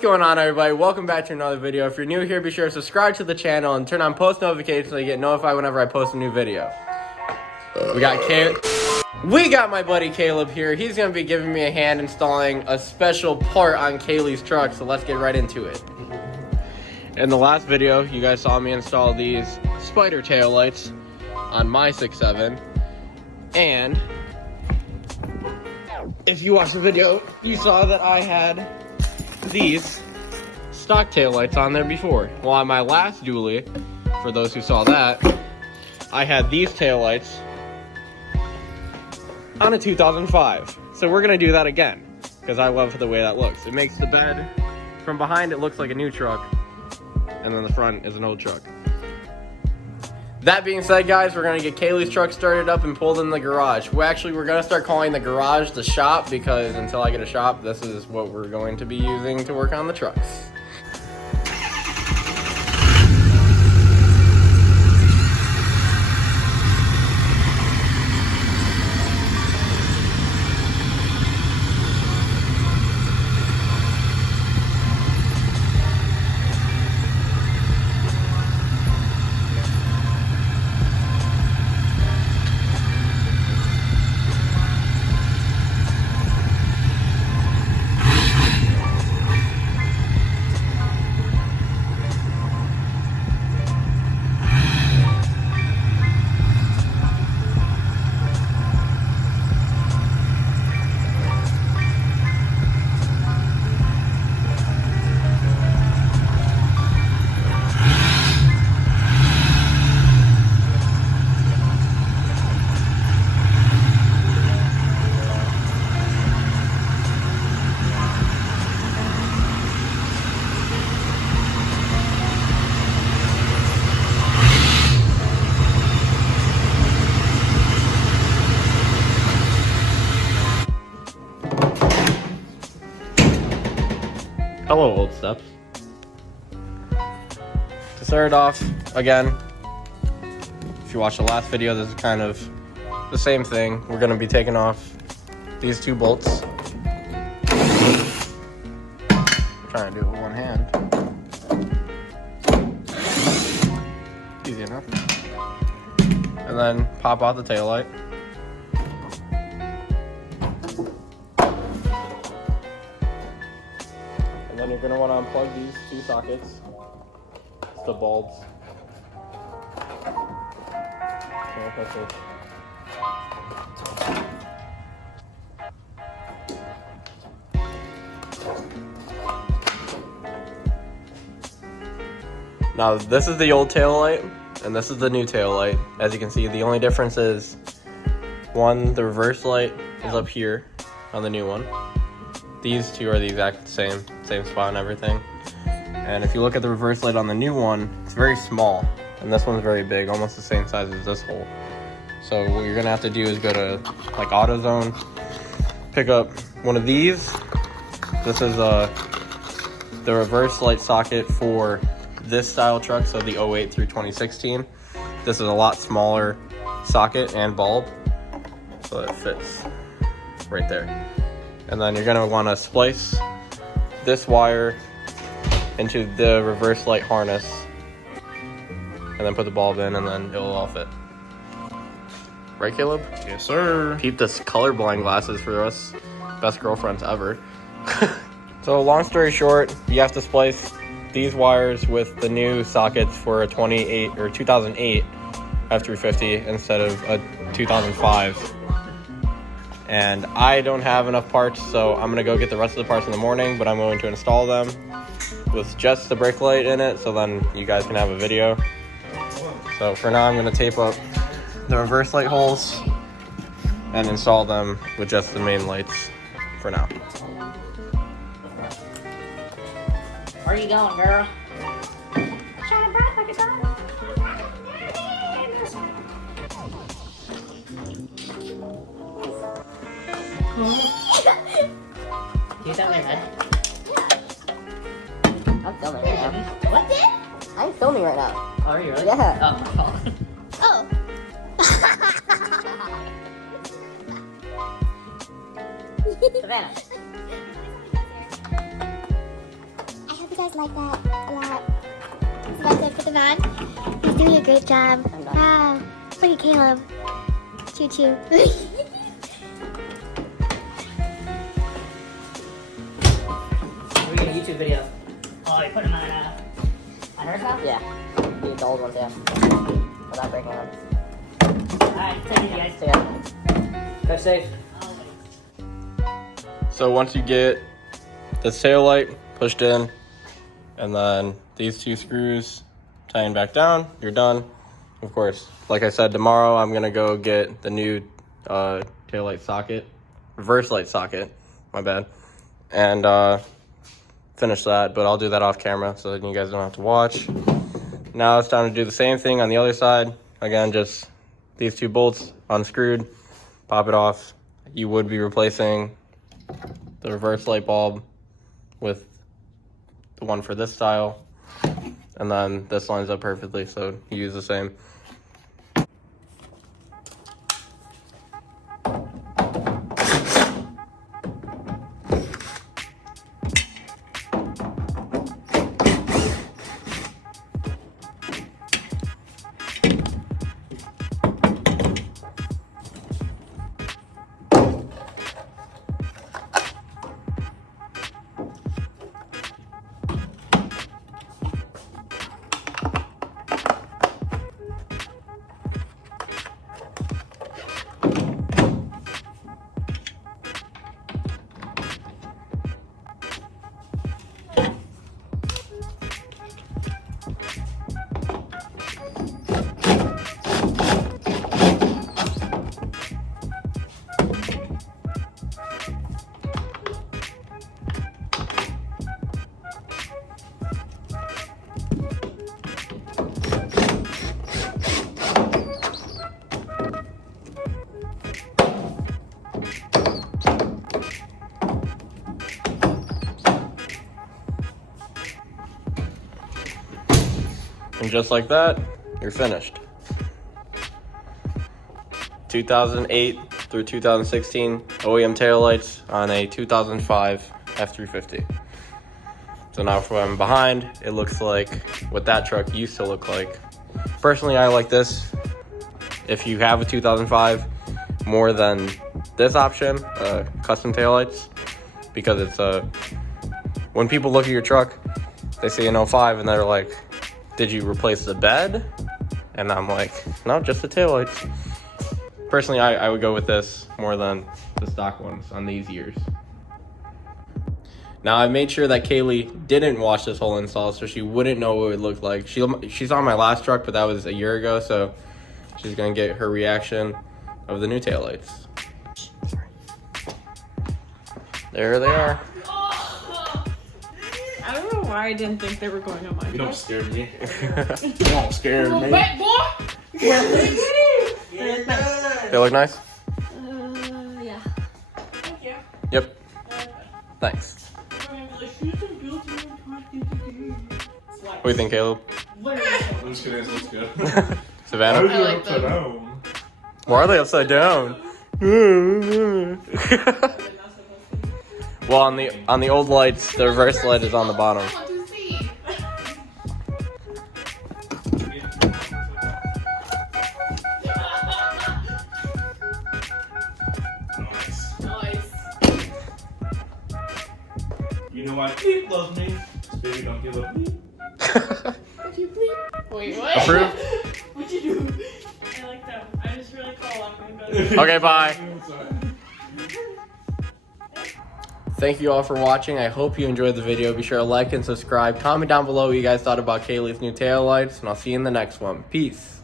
What's going on, everybody? Welcome back to another video. If you're new here, be sure to subscribe to the channel and turn on post notifications so you get notified whenever I post a new video. We got my buddy Caleb here. He's going to be giving me a hand installing a special part on Kaylee's truck, so let's get right into it. In the last video, you guys saw me install these spider tail lights on my 6.7, and if you watched the video, you saw that I had these stock tail lights on there before. Well, on my last dually, for those who saw that, I had these tail lights on a 2005. So we're gonna do that again because I love the way that looks. It makes the bed, from behind it looks like a new truck, and then the front is an old truck. That being said, guys, we're gonna get Kaylee's truck started up and pulled in the garage. We're gonna start calling the garage the shop, because until I get a shop, this is what we're going to be using to work on the trucks. Hello, old steps. To start it off, again, if you watched the last video, this is kind of the same thing. We're going to be taking off these two bolts. I'm trying to do it with one hand. Easy enough. And then pop out the taillight. Then you're going to want to unplug these two sockets. It's the bulbs. Now this is the old tail light, and this is the new tail light. As you can see, the only difference is, one, the reverse light is up here on the new one. These two are the exact same spot and everything. And if you look at the reverse light on the new one, it's very small, and this one's very big, almost the same size as this hole. So what you're gonna have to do is go to like AutoZone, pick up one of these. This is the reverse light socket for this style truck, so the 08 through 2016. This is a lot smaller socket and bulb, so it fits right there. And then you're gonna wanna splice this wire into the reverse light harness, and then put the bulb in, and then it'll all fit. Right, Caleb? Yes, sir. Keep this colorblind glasses for us. Best girlfriends ever. So long story short, you have to splice these wires with the new sockets for a 2008 F350 instead of a 2005. And I don't have enough parts, so I'm gonna go get the rest of the parts in the morning, but I'm going to install them with just the brake light in it, so then you guys can have a video. So for now, I'm gonna tape up the reverse light holes and install them with just the main lights for now. Where you going, girl? You tell me, man. I'm filming right now. What? I'm filming right now. Oh, are you really? Yeah. Oh, my fault. Oh. Savannah. like that a lot. So that's it for the man. He's doing a great job. I'm done. Wow. Look at Caleb. Choo choo. We're doing a YouTube video. Oh, you put him on her stuff? Yeah. Use the old ones, yeah. Without breaking them. Alright, take it, guys. So yeah. Drive safe. So once you get this tail light pushed in, and then these two screws tying back down, you're done. Of course, like I said, tomorrow I'm gonna go get the new tail light socket, reverse light socket, my bad, and finish that, but I'll do that off camera so that you guys don't have to watch. Now it's time to do the same thing on the other side. Again, just these two bolts unscrewed, pop it off. You would be replacing the reverse light bulb with the one for this style, and then this lines up perfectly, so you use the same. And just like that, you're finished. 2008 through 2016 OEM taillights on a 2005 F350. So now from behind, it looks like what that truck used to look like. Personally, I like this. If you have a 2005, more than this option, custom taillights, because it's when people look at your truck, they see an 05 and they're like, did you replace the bed? And I'm like, no, just the taillights. Personally, I would go with this more than the stock ones on these years. Now, I made sure that Kaylee didn't watch this whole install, so she wouldn't know what it would look like. She's on my last truck, but that was a year ago, so she's gonna get her reaction of the new taillights. There they are. I don't know why I didn't think they were going on my You don't truck. scare me. You don't scare me. Wait, boy! They look nice? Yeah. Thank you. Yep. Thanks. What do you think, Caleb? I'm just kidding, it looks good. Savannah? I like them. Why are they upside down? Well, on the old lights, the reverse light is on the bottom. I want to see. Nice. You know why Pete loves me? 'Cause baby don't give a beep. Did you bleep? Wait, what? Approve? What'd you do? I like them. I just really call on them. Okay, bye. Sorry. Thank you all for watching. I hope you enjoyed the video. Be sure to like and subscribe. Comment down below what you guys thought about Kaylee's new taillights, and I'll see you in the next one. Peace.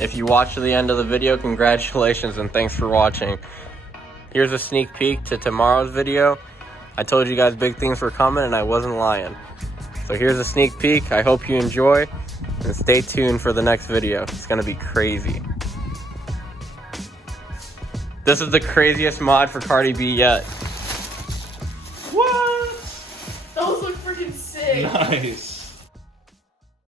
If you watched to the end of the video, congratulations and thanks for watching. Here's a sneak peek to tomorrow's video. I told you guys big things were coming and I wasn't lying. So here's a sneak peek. I hope you enjoy and stay tuned for the next video. It's gonna be crazy. This is the craziest mod for Cardi B yet. What? Those look freaking sick. Nice.